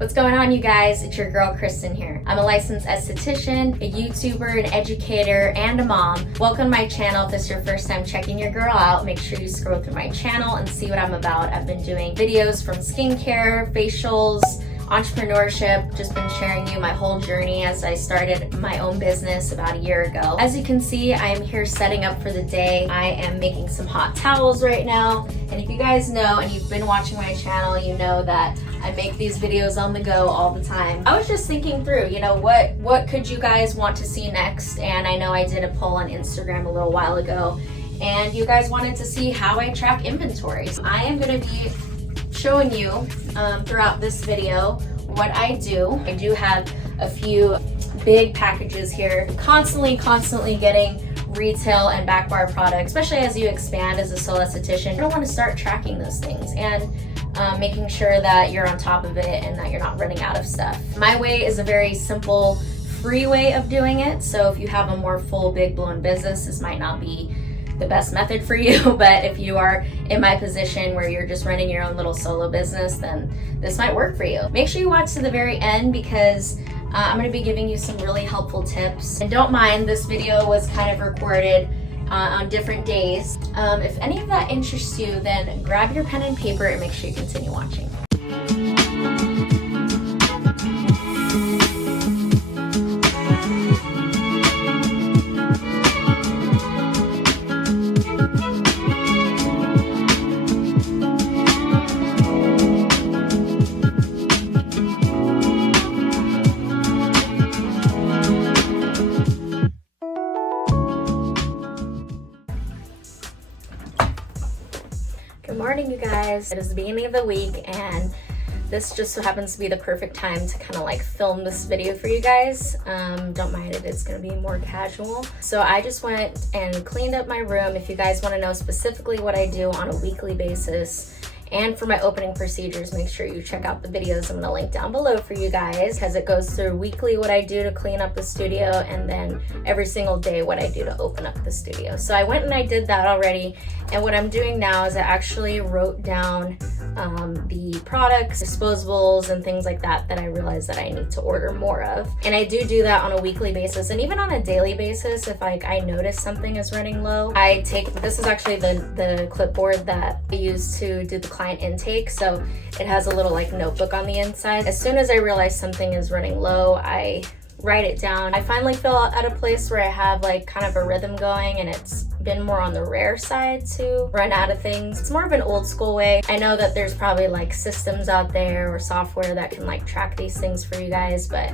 What's going on, you guys? It's your girl Kristen here. I'm a licensed esthetician, a YouTuber, an educator, and a mom. Welcome to my channel. If this is your first time checking your girl out, make sure you scroll through my channel and see what I'm about. I've been doing videos from skincare, facials, entrepreneurship, just been sharing you my whole journey as I started my own business about a year ago. As you can see, I am here setting up for the day. I am making some hot towels right now. And if you guys know, and you've been watching my channel, you know that I make these videos on the go all the time. I was just thinking through, you know, what could you guys want to see next? And I know I did a poll on Instagram a little while ago, and you guys wanted to see how I track inventory. So I am gonna be showing you throughout this video what I do. I do have a few big packages here, constantly getting retail and back bar products, especially as you expand as a solo esthetician. You don't want to start tracking those things and making sure that you're on top of it and that you're not running out of stuff. My way is a very simple, free way of doing it. So if you have a more full, big blown business, this might not be the best method for you, but if you are in my position where you're just running your own little solo business, then this might work for you. Make sure you watch to the very end because I'm going to be giving you some really helpful tips. And don't mind, this video was kind of recorded on different days. If any of that interests you, then grab your pen and paper and make sure you continue watching. Good morning, you guys. It is the beginning of the week and this just so happens to be the perfect time to kind of like film this video for you guys. Don't mind it, it's gonna be more casual. So I just went and cleaned up my room. If you guys wanna know specifically what I do on a weekly basis, and for my opening procedures, make sure you check out the videos I'm gonna link down below for you guys, because it goes through weekly what I do to clean up the studio and then every single day what I do to open up the studio. So I went and I did that already. And what I'm doing now is I actually wrote down the products, disposables, and things like that I realized that I need to order more of. And I do that on a weekly basis and even on a daily basis. If like I notice something is running low, I take, this is actually the clipboard that I use to do the client intake. So it has a little like notebook on the inside. As soon as I realize something is running low, I write it down. I finally feel at a place where I have like kind of a rhythm going, and it's been more on the rare side to run out of things. It's more of an old school way. I know that there's probably like systems out there or software that can like track these things for you guys, but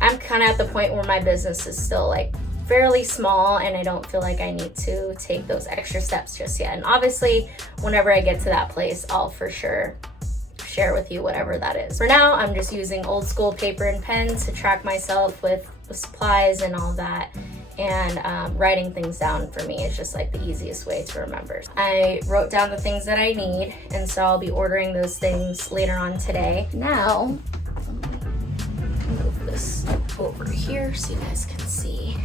I'm kind of at the point where my business is still like fairly small and I don't feel like I need to take those extra steps just yet. And obviously whenever I get to that place, I'll for sure share with you whatever that is. For now, I'm just using old school paper and pen to track myself with the supplies and all that. And writing things down for me is just like the easiest way to remember. I wrote down the things that I need, and so I'll be ordering those things later on today. Now, move this over here so you guys can see.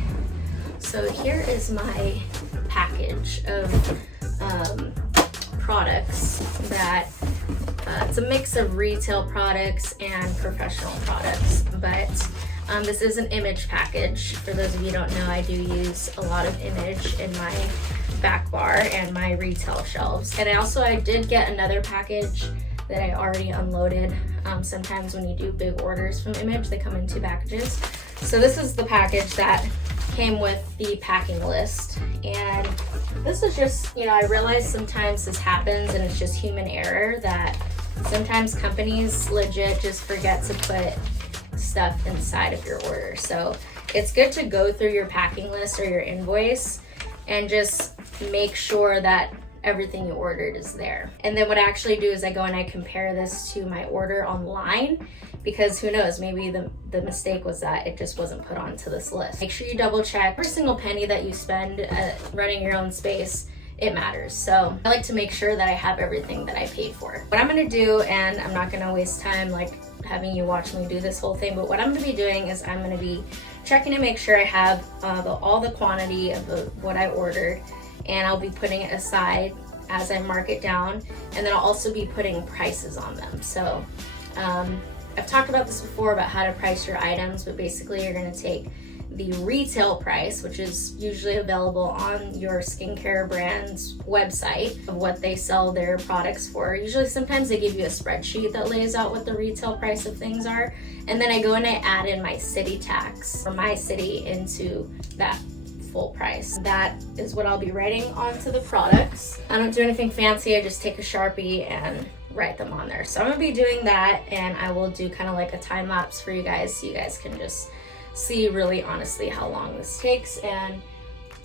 So here is my package of products that it's a mix of retail products and professional products, but this is an image package. For those of you who don't know, I do use a lot of image in my back bar and my retail shelves. And I did get another package that I already unloaded. Sometimes when you do big orders from image, they come in 2 packages. So this is the package that came with the packing list. And this is just, you know, I realize sometimes this happens and it's just human error that sometimes companies legit just forget to put stuff inside of your order. So it's good to go through your packing list or your invoice and just make sure that everything you ordered is there. And then what I actually do is I go and I compare this to my order online, because who knows, maybe the mistake was that it just wasn't put onto this list. Make sure you double check every single penny that you spend running your own space. It matters. So I like to make sure that I have everything that I paid for. What I'm gonna do, and I'm not gonna waste time like having you watch me do this whole thing, but what I'm gonna be doing is I'm gonna be checking to make sure I have all the quantity of what I ordered, and I'll be putting it aside as I mark it down, and then I'll also be putting prices on them. So I've talked about this before about how to price your items, but basically you're gonna take the retail price, which is usually available on your skincare brand's website, of what they sell their products for. Usually sometimes they give you a spreadsheet that lays out what the retail price of things are. And then I go and I add in my city tax for my city into that full price. That is what I'll be writing onto the products. I don't do anything fancy. I just take a Sharpie and write them on there. So I'm gonna be doing that, and I will do kind of like a time lapse for you guys so you guys can just see really honestly how long this takes. And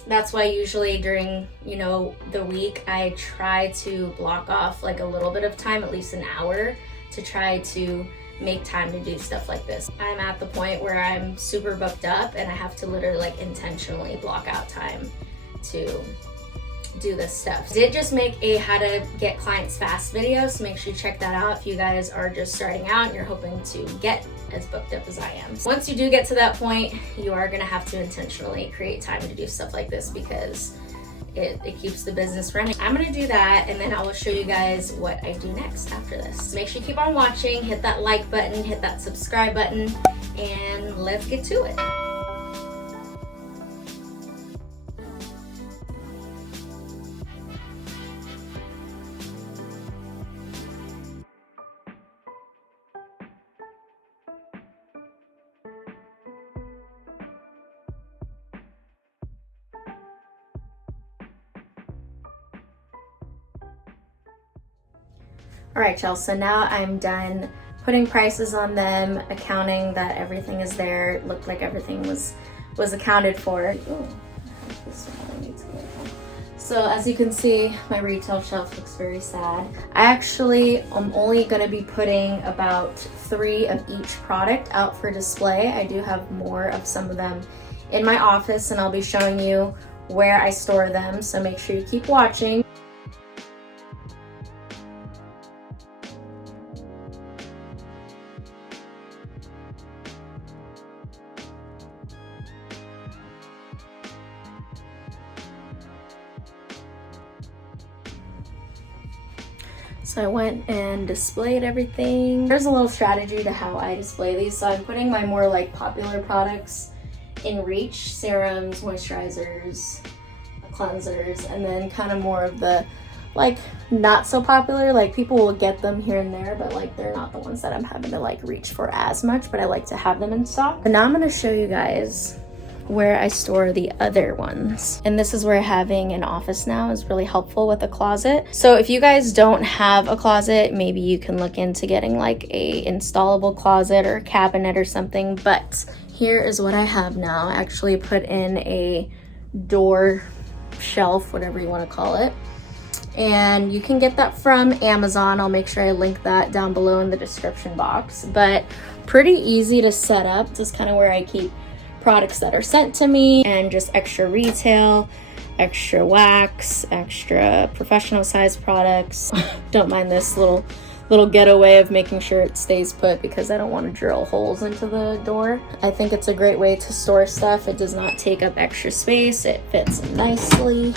that's why usually during, you know, the week I try to block off like a little bit of time, at least an hour, to try to make time to do stuff like this. I'm at the point where I'm super booked up and I have to literally like intentionally block out time to do this stuff. I did just make a how to get clients fast video, so make sure you check that out if you guys are just starting out and you're hoping to get as booked up as I am. Once you do get to that point, you are gonna have to intentionally create time to do stuff like this because it keeps the business running. I'm gonna do that, and then I will show you guys what I do next after this. Make sure you keep on watching, hit that like button, hit that subscribe button, and let's get to it. All right, y'all, so now I'm done putting prices on them, accounting that everything is there. It looked like everything was accounted for. Ooh, this one I need to get on. So as you can see, my retail shelf looks very sad. I actually am only gonna be putting about 3 of each product out for display. I do have more of some of them in my office, and I'll be showing you where I store them, so make sure you keep watching. So I went and displayed everything. There's a little strategy to how I display these. So I'm putting my more like popular products in reach, serums, moisturizers, cleansers, and then kind of more of the like not so popular, like people will get them here and there, but like they're not the ones that I'm having to like reach for as much, but I like to have them in stock. But now I'm gonna show you guys where I store the other ones. And this is where having an office now is really helpful with a closet. So if you guys don't have a closet, maybe you can look into getting like a installable closet or a cabinet or something. But here is what I have now. I actually put in a door shelf, whatever you want to call it. And you can get that from Amazon. I'll make sure I link that down below in the description box. But pretty easy to set up. This is kind of where I keep products that are sent to me, and just extra retail, extra wax, extra professional size products. Don't mind this little getaway of making sure it stays put because I don't want to drill holes into the door. I think it's a great way to store stuff. It does not take up extra space. It fits nicely.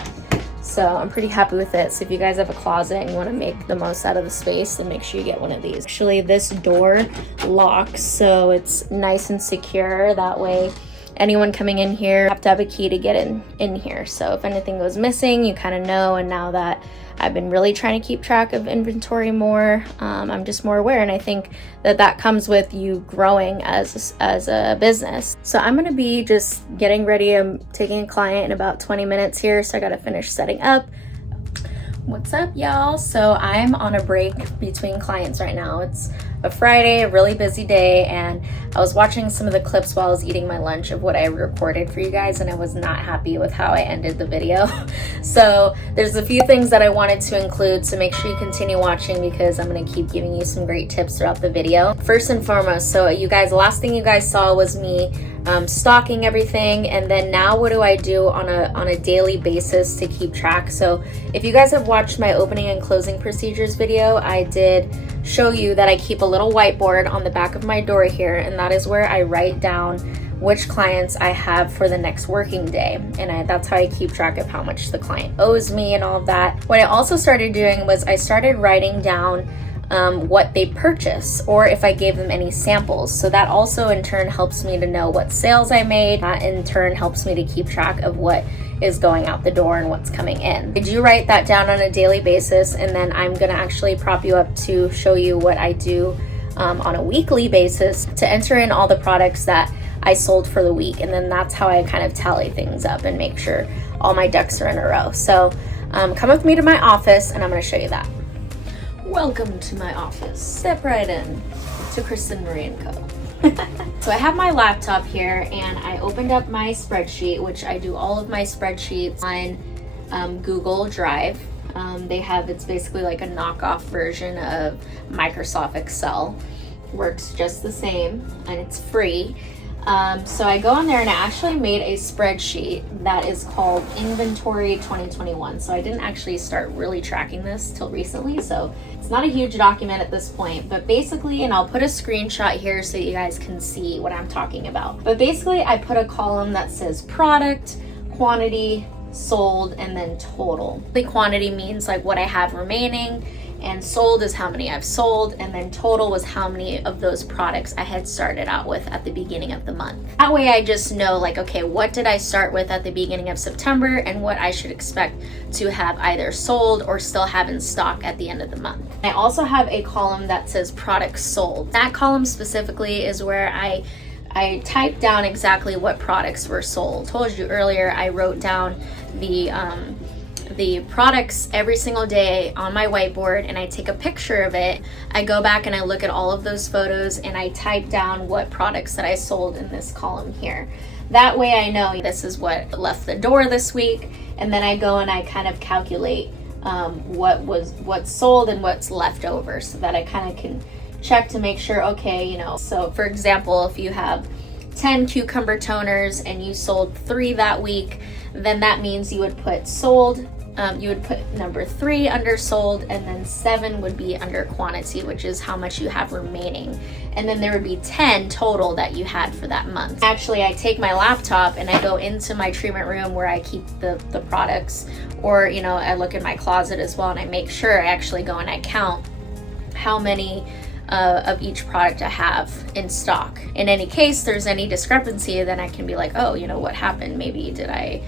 So I'm pretty happy with it. So if you guys have a closet and you want to make the most out of the space, then make sure you get one of these. Actually, this door locks, so it's nice and secure. That way anyone coming in here have to have a key to get in here. So if anything goes missing, you kind of know. And now that I've been really trying to keep track of inventory more, I'm just more aware. And I think that comes with you growing as a business. So I'm gonna be just getting ready. I'm taking a client in about 20 minutes here, so I gotta finish setting up. What's up, y'all? So I'm on a break between clients right now. It's a Friday, a really busy day, and I was watching some of the clips while I was eating my lunch of what I recorded for you guys, and I was not happy with how I ended the video. So there's a few things that I wanted to include, so make sure you continue watching because I'm gonna keep giving you some great tips throughout the video. First and foremost, so you guys, the last thing you guys saw was me stocking everything, and then now what do I do on a daily basis to keep track? So if you guys have watched my opening and closing procedures video, I did show you that I keep a little whiteboard on the back of my door here, and that is where I write down which clients I have for the next working day, and that's how I keep track of how much the client owes me and all of that. What I also started doing was I started writing down what they purchase, or if I gave them any samples. So that also in turn helps me to know what sales I made. That in turn helps me to keep track of what is going out the door and what's coming in. I do write that down on a daily basis, and then I'm gonna actually prop you up to show you what I do on a weekly basis to enter in all the products that I sold for the week. And then that's how I kind of tally things up and make sure all my ducks are in a row. So come with me to my office and I'm gonna show you that. Welcome to my office. Step right in to Kristen Marie & Co. So I have my laptop here and I opened up my spreadsheet, which I do all of my spreadsheets on Google Drive. It's basically like a knockoff version of Microsoft Excel. Works just the same and it's free. So I go on there and I actually made a spreadsheet that is called Inventory 2021. So I didn't actually start really tracking this till recently, so it's not a huge document at this point, but basically, and I'll put a screenshot here so you guys can see what I'm talking about. But basically I put a column that says product, quantity, sold, and then total. The quantity means like what I have remaining, and sold is how many I've sold, and then total was how many of those products I had started out with at the beginning of the month. That way I just know like, okay, what did I start with at the beginning of September and what I should expect to have either sold or still have in stock at the end of the month. I also have a column that says products sold. That column specifically is where I typed down exactly what products were sold. I told you earlier, I wrote down the products every single day on my whiteboard and I take a picture of it. I go back and I look at all of those photos and I type down what products that I sold in this column here. That way I know this is what left the door this week, and then I go and I kind of calculate what's sold and what's left over, so that I kind of can check to make sure, okay, you know, so for example, if you have 10 cucumber toners and you sold 3 that week, then that means you would put sold, you would put number 3 under sold, and then 7 would be under quantity, which is how much you have remaining. And then there would be 10 total that you had for that month. Actually, I take my laptop and I go into my treatment room where I keep the products, or, you know, I look in my closet as well and I make sure I actually go and I count how many of each product I have in stock. In any case there's any discrepancy, then I can be like, oh, you know, what happened? Maybe did I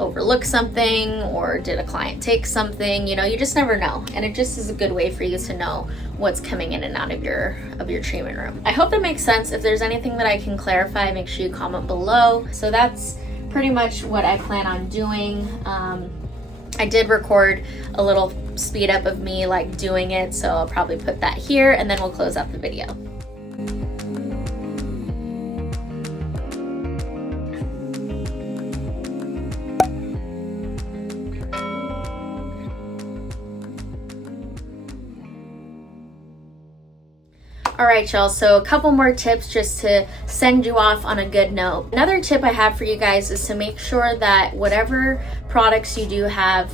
overlook something, or did a client take something? You know, you just never know, and it just is a good way for you to know what's coming in and out of your treatment room. I hope that makes sense. If there's anything that I can clarify, make sure you comment below. So that's pretty much what I plan on doing. I did record a little speed up of me like doing it, so I'll probably put that here and then we'll close out the video. All right, y'all, so a couple more tips just to send you off on a good note. Another tip I have for you guys is to make sure that whatever products you do have,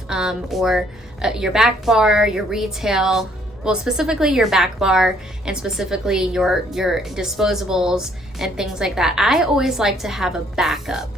or your back bar, your retail, well, specifically your back bar and specifically your disposables and things like that, I always like to have a backup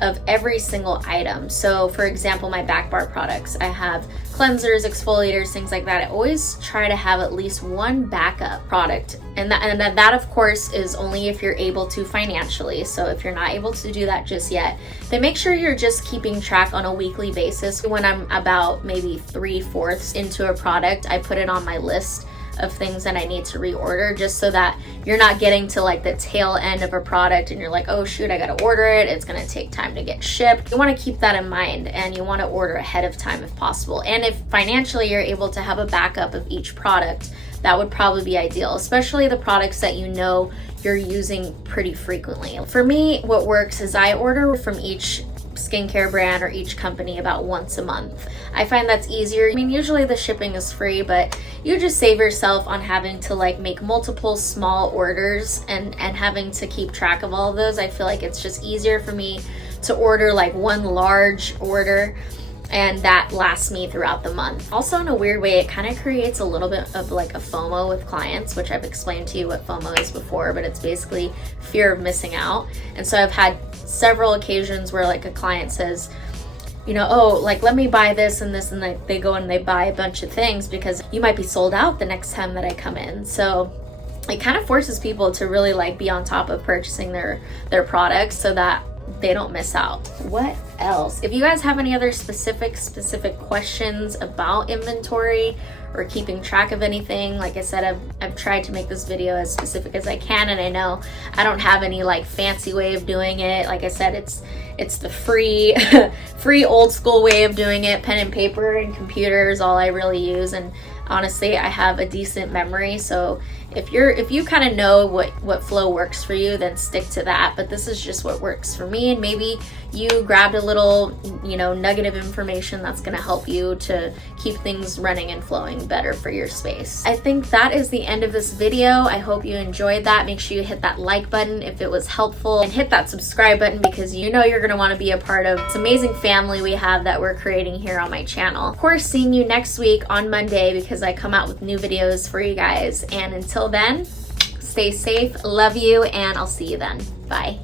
of every single item. So for example, my back bar products, I have cleansers, exfoliators, things like that. I always try to have at least one backup product, and that of course is only if you're able to financially. So if you're not able to do that just yet, then make sure you're just keeping track on a weekly basis. When I'm about maybe 3/4 into a product, I put it on my list of things that I need to reorder, just so that you're not getting to like the tail end of a product and you're like, oh shoot, I gotta order it, it's gonna take time to get shipped. You want to keep that in mind, and you want to order ahead of time if possible. And if financially you're able to have a backup of each product, that would probably be ideal, especially the products that you know you're using pretty frequently. For me, what works is I order from each skincare brand or each company about once a month. I find that's easier. I mean, usually the shipping is free, but you just save yourself on having to like make multiple small orders and having to keep track of all of those. I feel like it's just easier for me to order like one large order, and that lasts me throughout the month. Also, in a weird way, it kind of creates a little bit of like a FOMO with clients, which I've explained to you what FOMO is before, but it's basically fear of missing out. And so I've had several occasions where like a client says, you know, oh, like let me buy this and this, and they go and they buy a bunch of things because you might be sold out the next time that I come in. So it kind of forces people to really like be on top of purchasing their products so that they don't miss out. What else? If you guys have any other specific questions about inventory or keeping track of anything, like I said, I've tried to make this video as specific as I can, and I know I don't have any like fancy way of doing it. Like I said, it's the free free old school way of doing it. Pen and paper and computer is all I really use, and honestly I have a decent memory, so if you kind of know what flow works for you, then stick to that. But this is just what works for me, and maybe you grabbed a little, you know, nugget of information that's going to help you to keep things running and flowing better for your space. I think that is the end of this video. I hope you enjoyed that. Make sure you hit that like button if it was helpful, and hit that subscribe button because you know you're going to want to be a part of this amazing family we have that we're creating here on my channel. Of course, seeing you next week on Monday because I come out with new videos for you guys. And until then, stay safe, love you, and I'll see you then. Bye.